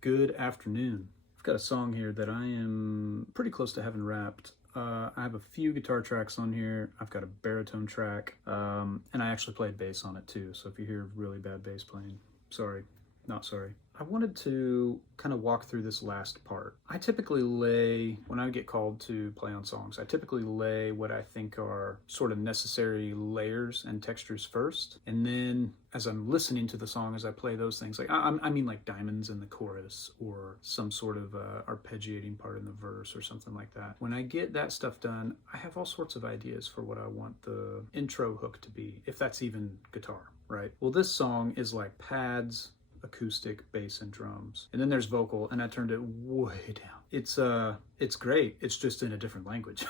Good afternoon. I've got a song here that I am pretty close to having wrapped. I have a few guitar tracks on here. I've got a baritone track, and I actually played bass on it too. So if you hear really bad bass playing, sorry, not sorry. I wanted to kind of walk through this last part. I typically lay, when I get called to play on songs, I typically lay what I think are sort of necessary layers and textures first. And then as I'm listening to the song, as I play those things, like I mean like diamonds in the chorus or some sort of arpeggiating part in the verse or something like that. When I get that stuff done, I have all sorts of ideas for what I want the intro hook to be, if that's even guitar, right? Well, this song is like pads, acoustic, bass, and drums, and then there's vocal, and I turned it way down. It's great. It's just in a different language.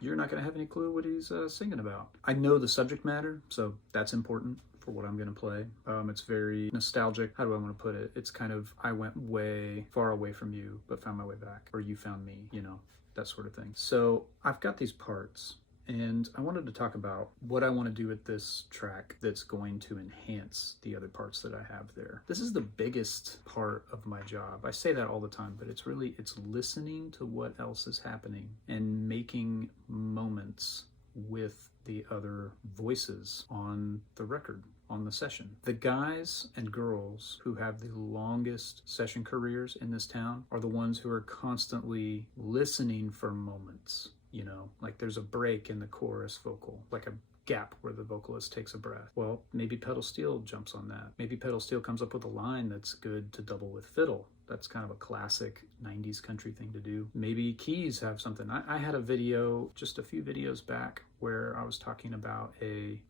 You're not gonna have any clue what he's singing about. I know the subject matter, so that's important for what I'm gonna play. It's very nostalgic. How do I want to put it? It's kind of, I went way far away from you, but found my way back, or you found me, you know, that sort of thing. So I've got these parts, and I wanted to talk about what I want to do with this track that's going to enhance the other parts that I have there. This is the biggest part of my job. I say that all the time, but it's listening to what else is happening and making moments with the other voices on the record, on the session. The guys and girls who have the longest session careers in this town are the ones who are constantly listening for moments. You know, like there's a break in the chorus vocal, like a gap where the vocalist takes a breath. Well, maybe pedal steel jumps on that. Maybe pedal steel comes up with a line that's good to double with fiddle. That's kind of a classic 90s country thing to do. Maybe keys have something. I had a video just a few videos back where I was talking about a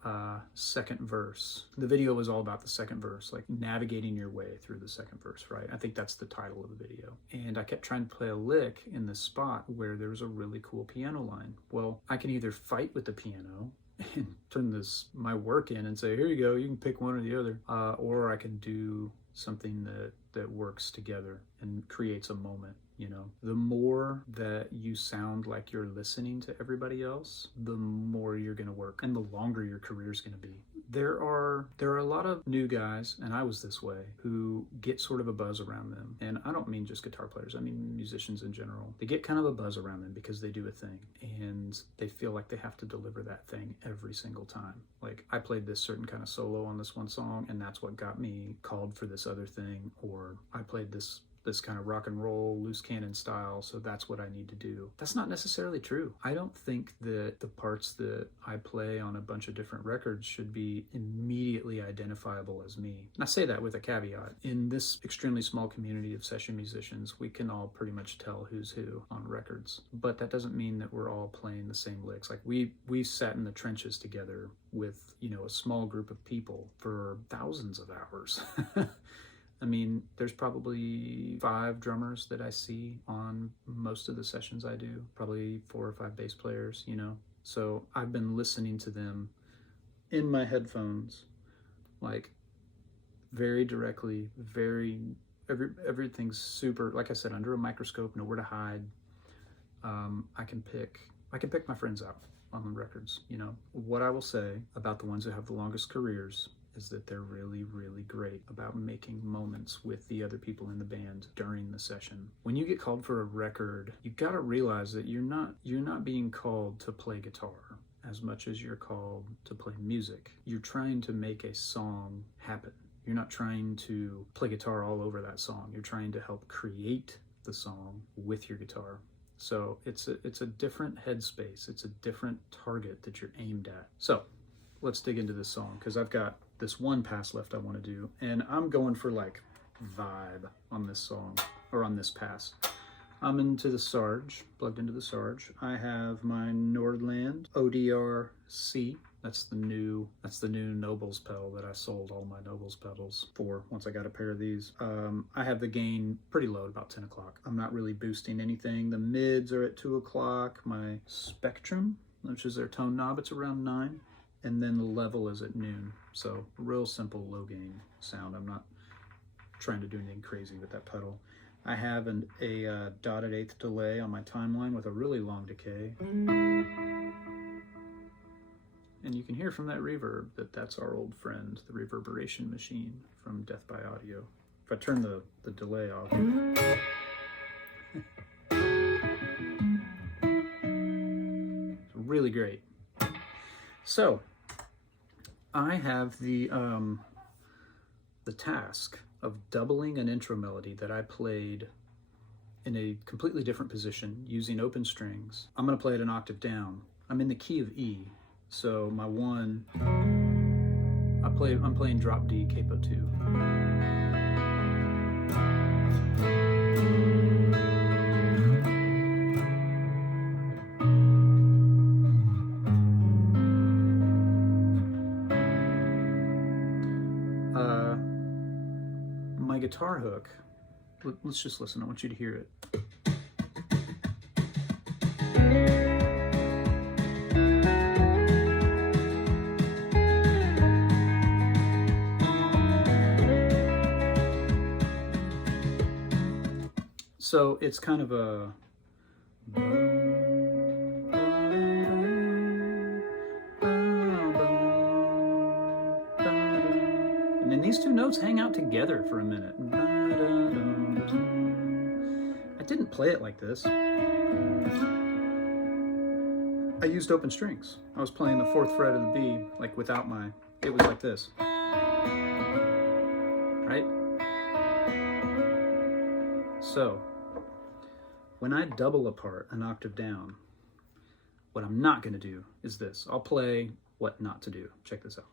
second verse. The video was all about the second verse, like navigating your way through the second verse, right? I think that's the title of the video. And I kept trying to play a lick in this spot where there was a really cool piano line. Well, I can either fight with the piano and turn my work in and say, here you go, you can pick one or the other, or I can do something that works together and creates a moment. You know, the more that you sound like you're listening to everybody else, the more you're going to work and the longer your career is going to be. There are a lot of new guys, and I was this way, who get sort of a buzz around them. And I don't mean just guitar players, I mean musicians in general. They get kind of a buzz around them because they do a thing and they feel like they have to deliver that thing every single time. Like, I played this certain kind of solo on this one song, and that's what got me called for this other thing, or I played this kind of rock and roll, loose cannon style, so that's what I need to do. That's not necessarily true. I don't think that the parts that I play on a bunch of different records should be immediately identifiable as me. And I say that with a caveat. In this extremely small community of session musicians, we can all pretty much tell who's who on records. But that doesn't mean that we're all playing the same licks. Like, we sat in the trenches together with, you know, a small group of people for thousands of hours. I mean, there's probably 5 drummers that I see on most of the sessions I do, probably 4 or 5 bass players, you know. So I've been listening to them in my headphones, like very directly, everything's super, like I said, under a microscope, nowhere to hide. I can pick my friends out on the records, you know. What I will say about the ones who have the longest careers is that they're really, really great about making moments with the other people in the band during the session. When you get called for a record, you gotta realize that you're not being called to play guitar as much as you're called to play music. You're trying to make a song happen. You're not trying to play guitar all over that song. You're trying to help create the song with your guitar. So it's a different headspace. It's a different target that you're aimed at. So let's dig into this song, because I've got this one pass left I want to do, and I'm going for like vibe on this song, or on this pass. I'm into the Sarge, plugged into the Sarge. I have my Nordland odr-c. That's the new Nobles pedal that I sold all my Nobles pedals for once I got a pair of these. I have the gain pretty low, about 10 o'clock. I'm not really boosting anything. The mids are at 2 o'clock. My Spectrum, which is their tone knob, it's around 9. And then the level is at noon. So real simple low gain sound. I'm not trying to do anything crazy with that pedal. I have a dotted eighth delay on my timeline with a really long decay. And you can hear from that reverb that that's our old friend, the reverberation machine from Death by Audio. If I turn the delay off. It's really great. So I have the task of doubling an intro melody that I played in a completely different position using open strings. I'm gonna play it an octave down. I'm in the key of E, so my one, I'm playing drop D, capo 2. My guitar hook, let's just listen, I want you to hear it. So it's kind of a, and then these two notes hang out together for a minute. I didn't play it like this. I used open strings. I was playing the 4th fret of the B, like without my, it was like this. Right? So, when I double apart an octave down, what I'm not going to do is this. I'll play what not to do. Check this out.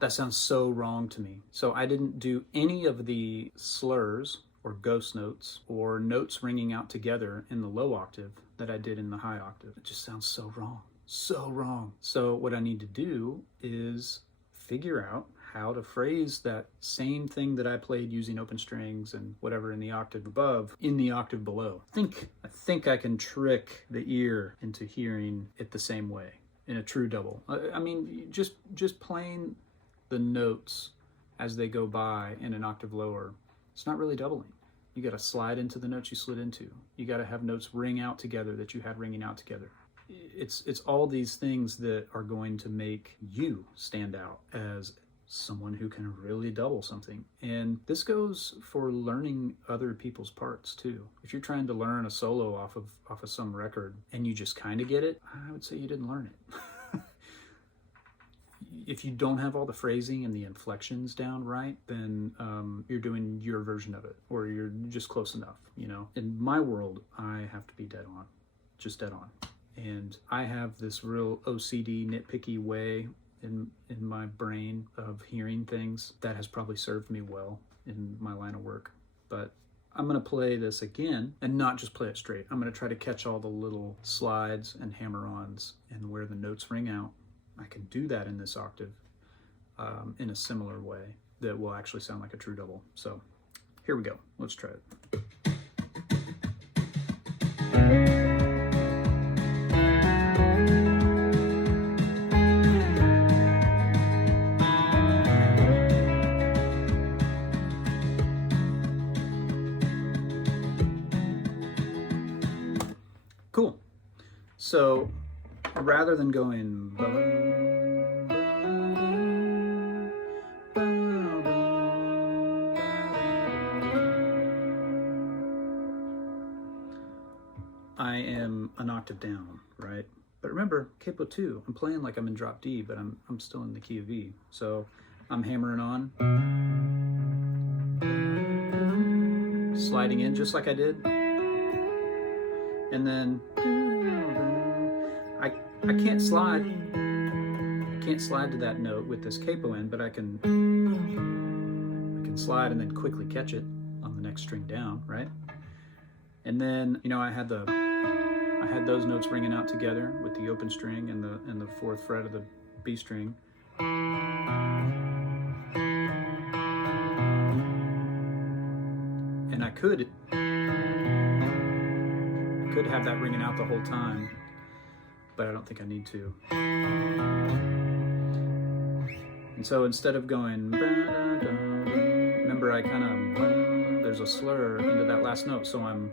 That sounds so wrong to me. So I didn't do any of the slurs or ghost notes or notes ringing out together in the low octave that I did in the high octave. It just sounds so wrong, so wrong. So what I need to do is figure out how to phrase that same thing that I played using open strings and whatever in the octave above, in the octave below. I think I can trick the ear into hearing it the same way in a true double. I mean, just playing the notes as they go by in an octave lower, it's not really doubling. You got to slide into the notes you slid into. You got to have notes ring out together that you had ringing out together. It's all these things that are going to make you stand out as someone who can really double something. And this goes for learning other people's parts too. If you're trying to learn a solo off of some record and you just kind of get it, I would say you didn't learn it. If you don't have all the phrasing and the inflections down right, then you're doing your version of it, or you're just close enough, you know? In my world, I have to be dead on, just dead on. And I have this real OCD, nitpicky way in my brain of hearing things that has probably served me well in my line of work. But I'm gonna play this again and not just play it straight. I'm gonna try to catch all the little slides and hammer-ons and where the notes ring out. I can do that in this octave in a similar way that will actually sound like a true double. So here we go. Let's try it. Cool. So rather than going I am an octave down, right? But remember, capo 2, I'm playing like I'm in drop D, but I'm still in the key of E. So I'm hammering on, sliding in just like I did, and then I can't slide. I can't slide to that note with this capo in, but I can slide and then quickly catch it on the next string down, right? And then, you know, I had those notes ringing out together with the open string and the 4th fret of the B string. And I could have that ringing out the whole time, but I don't think I need to. And so instead of going, remember I kind of there's a slur into that last note, so I'm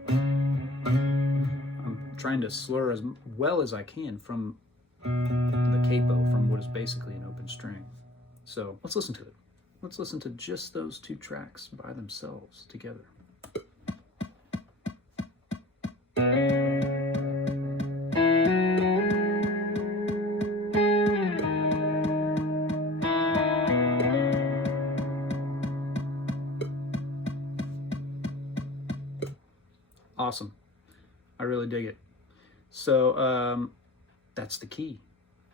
trying to slur as well as I can from the capo, from what is basically an open string. So let's listen to it. Let's listen to just those two tracks by themselves together. Awesome. I really dig it. So that's the key.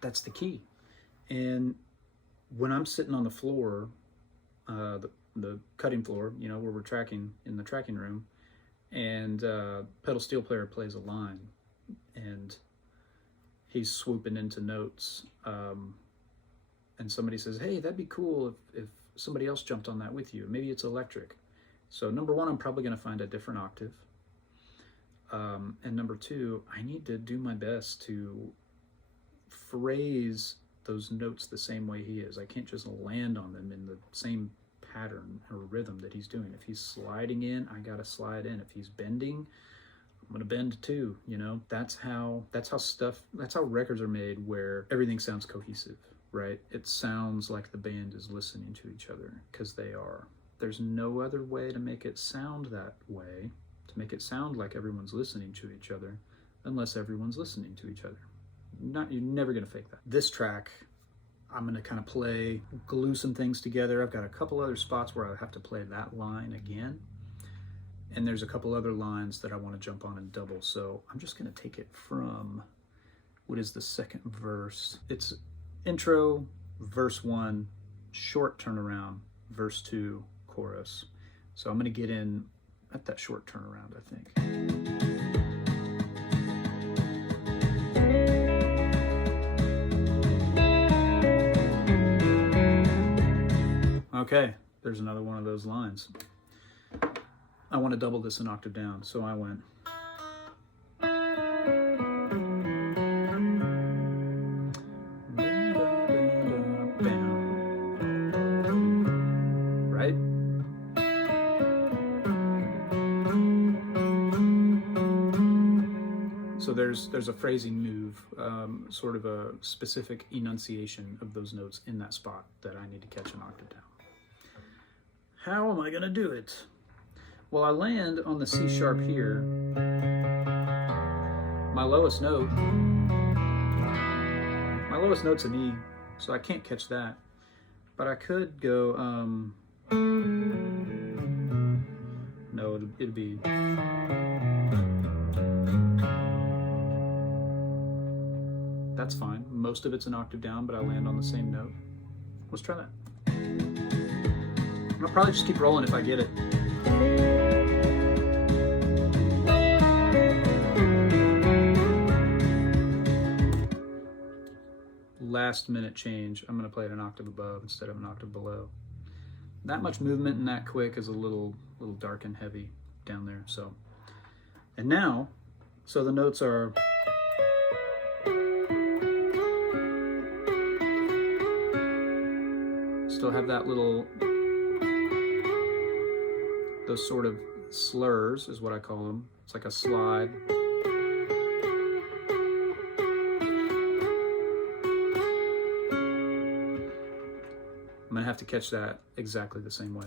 That's the key. And when I'm sitting on the floor, the cutting floor, you know, where we're tracking in the tracking room, and pedal steel player plays a line, and he's swooping into notes, and somebody says, hey, that'd be cool if somebody else jumped on that with you. Maybe it's electric. So number one, I'm probably going to find a different octave. And number two, I need to do my best to phrase those notes the same way he is. I can't just land on them in the same pattern or rhythm that he's doing. If he's sliding in, I gotta slide in. If he's bending, I'm gonna bend too. You know, that's how records are made, where everything sounds cohesive, right? It sounds like the band is listening to each other, because they are. There's no other way to make it sound that way, to make it sound like everyone's listening to each other, unless everyone's listening to each other. You're never gonna fake that. This track, I'm gonna kind of glue some things together. I've got a couple other spots where I have to play that line again, and there's a couple other lines that I want to jump on and double. So I'm just gonna take it from what is the second verse. It's intro, verse 1, short turnaround, verse 2, chorus. So I'm gonna get in at that short turnaround, I think. Okay, there's another one of those lines. I want to double this an octave down, so I went. Right? So there's a phrasing move, sort of a specific enunciation of those notes in that spot that I need to catch an octave down. How am I gonna do it? Well, I land on the C sharp here. My lowest note's an E, so I can't catch that. But I could go, no, it'd be, that's fine. Most of it's an octave down, but I land on the same note. Let's try that. I'll probably just keep rolling if I get it. Last minute change. I'm going to play it an octave above instead of an octave below. That much movement and that quick is a little dark and heavy down there. So, and now, so the notes are. Still have that little. Those sort of slurs is what I call them. It's like a slide. I'm gonna have to catch that exactly the same way.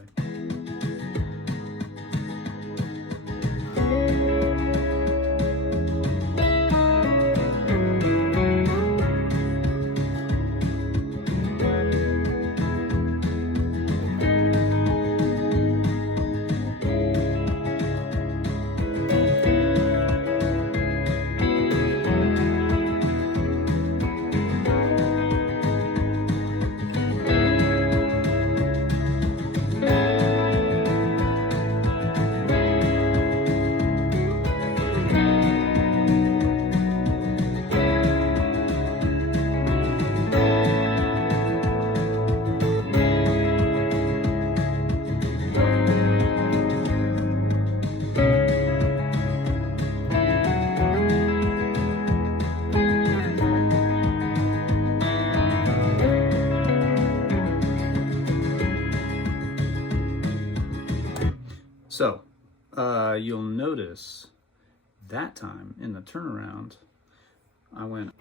you'll notice that time in the turnaround, I went.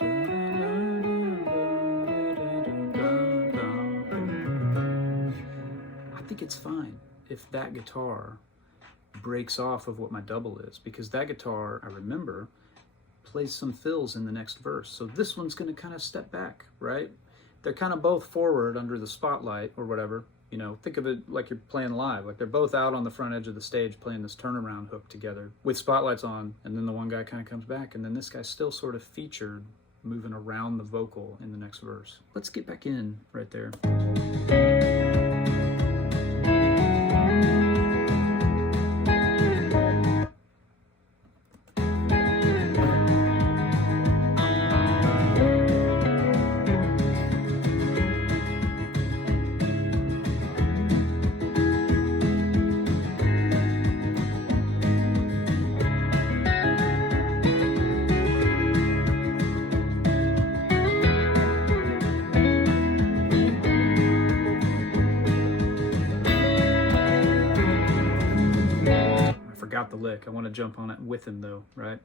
I think it's fine if that guitar breaks off of what my double is, because that guitar, I remember, plays some fills in the next verse. So this one's going to kind of step back, right? They're kind of both forward under the spotlight or whatever. You know, think of it like you're playing live. Like they're both out on the front edge of the stage playing this turnaround hook together with spotlights on, and then the one guy kind of comes back, and then this guy's still sort of featured moving around the vocal in the next verse. Let's get back in right there. Got the lick. I want to jump on it with him though, right?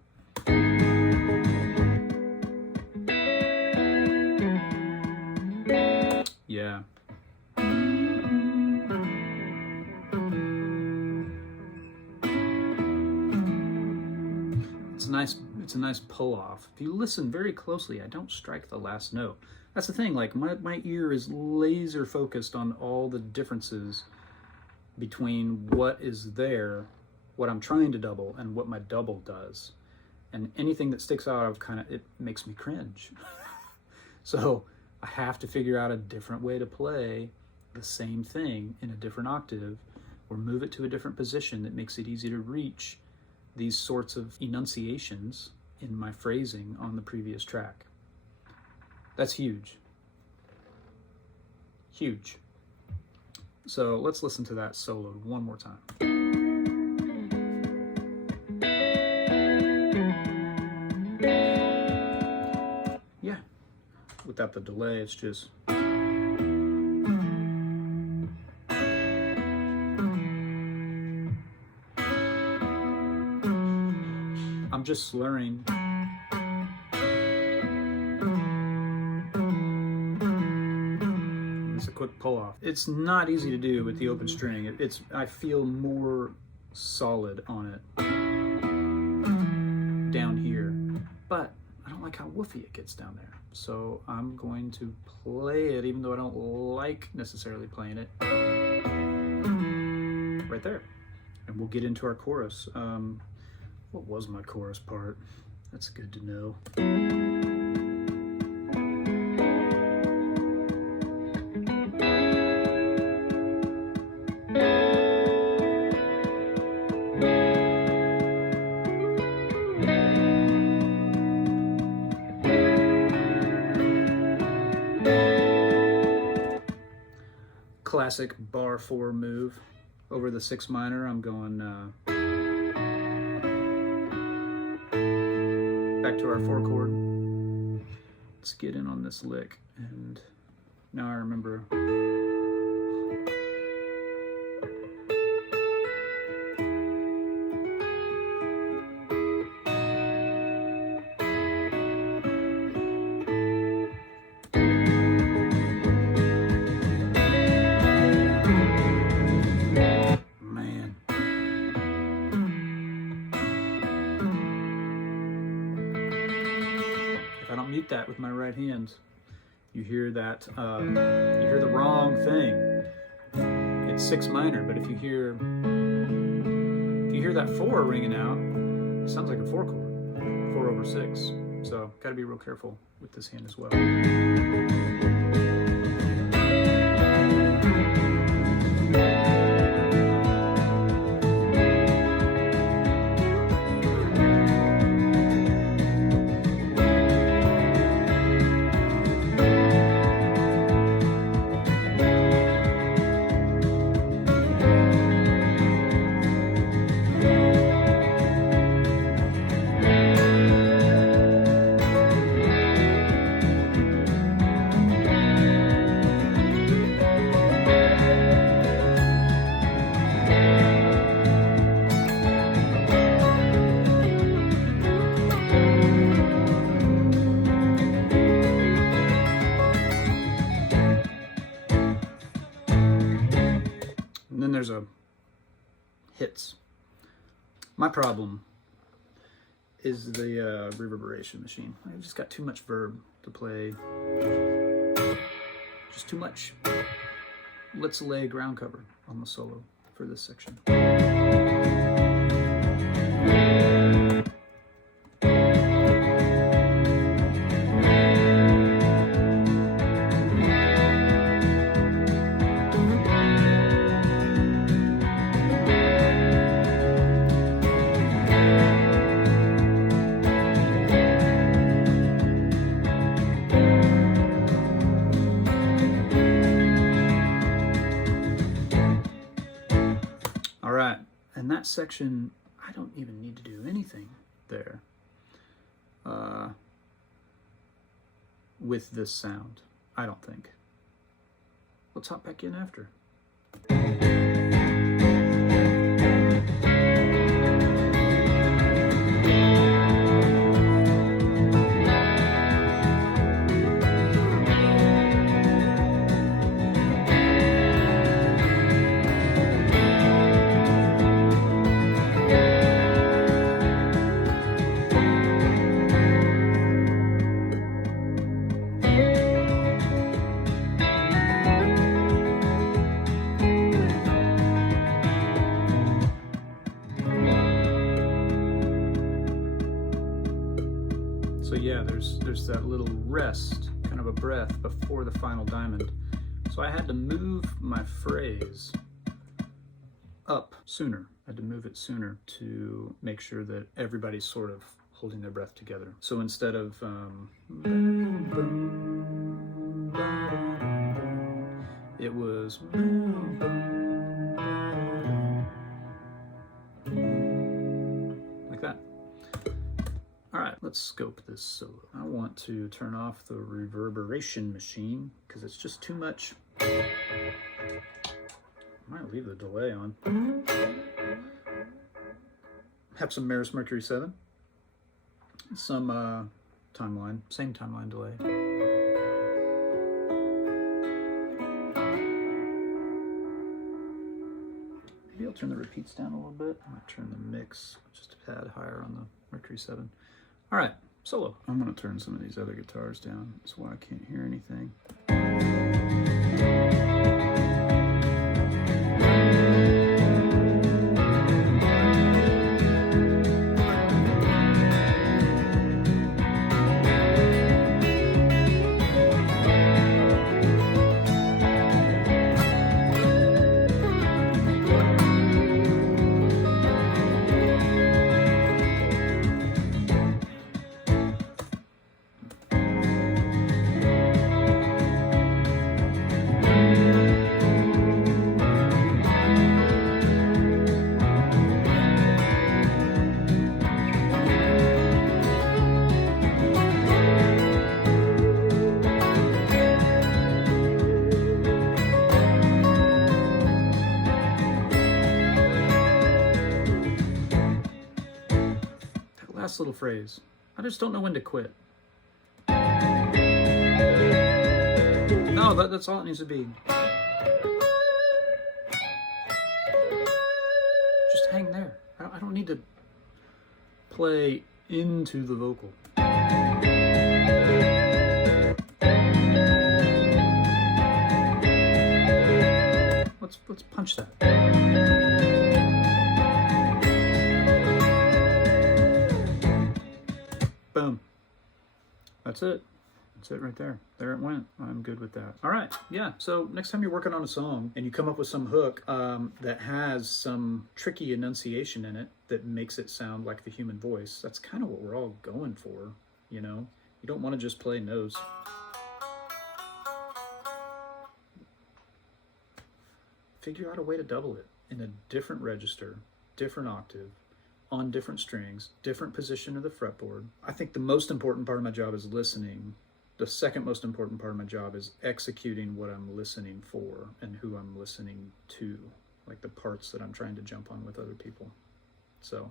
Yeah. It's a nice pull off. If you listen very closely, I don't strike the last note. That's the thing, like my ear is laser focused on all the differences between what is there, what I'm trying to double, and what my double does. And anything that sticks out, it makes me cringe. So I have to figure out a different way to play the same thing in a different octave, or move it to a different position that makes it easy to reach these sorts of enunciations in my phrasing on the previous track. That's huge. Huge. So let's listen to that solo one more time. Without the delay, it's just. I'm just slurring. It's a quick pull off. It's not easy to do with the open string. I feel more solid on it down here, but I don't like how woofy it gets down there. So I'm going to play it, even though I don't like necessarily playing it, right there. And we'll get into our chorus. What was my chorus part? That's good to know. Classic bar 4 move. Over the 6 minor, I'm going back to our 4 chord. Let's get in on this lick, and now I remember. That with my right hand, you hear that you hear the wrong thing. It's 6 minor, but if you hear that 4 ringing out, it sounds like a 4 chord, 4 over 6. So got to be real careful with this hand as well. My problem is the reverberation machine. I just got too much verb to play. Just too much. Let's lay ground cover on the solo for this section. All right, and that section, I don't even need to do anything there with this sound, I don't think. Let's hop back in after. So yeah, there's that little rest, kind of a breath before the final diamond. So I had to move my phrase up sooner. I had to move it sooner to make sure that everybody's sort of holding their breath together. So instead of it was like that. All right, let's scope this solo. I want to turn off the reverberation machine because it's just too much. I might leave the delay on. Have some Maris Mercury 7. Some timeline, same timeline delay. Maybe I'll turn the repeats down a little bit. I might turn the mix just a tad higher on the Mercury 7. All right, solo. I'm gonna turn some of these other guitars down. That's why I can't hear anything. Last little phrase. I just don't know when to quit. No, that's all it needs to be. Just hang there. I don't need to play into the vocal. Let's punch that. Boom. That's it. That's it right there. There it went. I'm good with that. All right. Yeah. So next time you're working on a song and you come up with some hook that has some tricky enunciation in it that makes it sound like the human voice, that's kind of what we're all going for, you know? You don't want to just play notes. Figure out a way to double it in a different register, different octave, on different strings, different position of the fretboard. I think the most important part of my job is listening. The second most important part of my job is executing what I'm listening for and who I'm listening to, like the parts that I'm trying to jump on with other people. So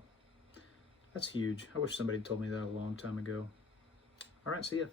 that's huge. I wish somebody told me that a long time ago. All right, see ya.